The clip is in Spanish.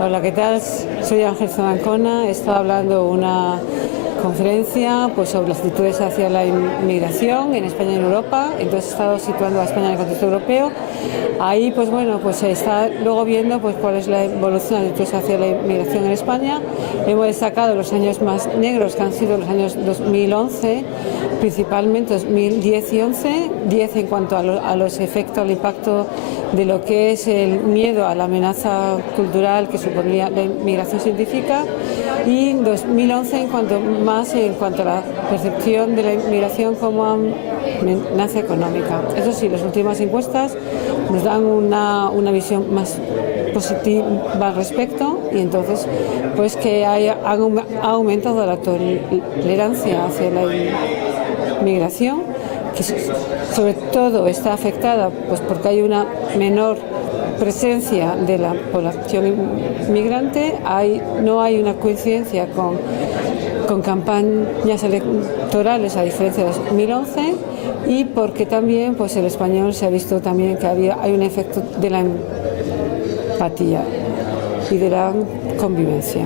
Hola, ¿qué tal? Soy Ángel Zamancona. He estado hablando en una conferencia sobre las actitudes hacia la inmigración en España y en Europa. Entonces he estado situando a España en el contexto europeo. Ahí se está luego viendo cuál es la evolución de actitudes hacia la inmigración en España. Hemos destacado los años más negros, que han sido los años 2011, principalmente 2010 y 11, 10 en cuanto a los efectos, al impacto de lo que es el miedo a la amenaza cultural que suponía la inmigración científica, y 2011 en cuanto a la percepción de la inmigración como amenaza económica. Eso sí, las últimas encuestas nos dan una visión más positiva al respecto, y entonces que ha aumentado la tolerancia hacia la inmigración, que sobre todo está afectada porque hay una menor presencia de la población inmigrante. No hay una coincidencia con campañas electorales, a diferencia de 2011, y porque también el español se ha visto también que hay un efecto de la empatía y de la convivencia.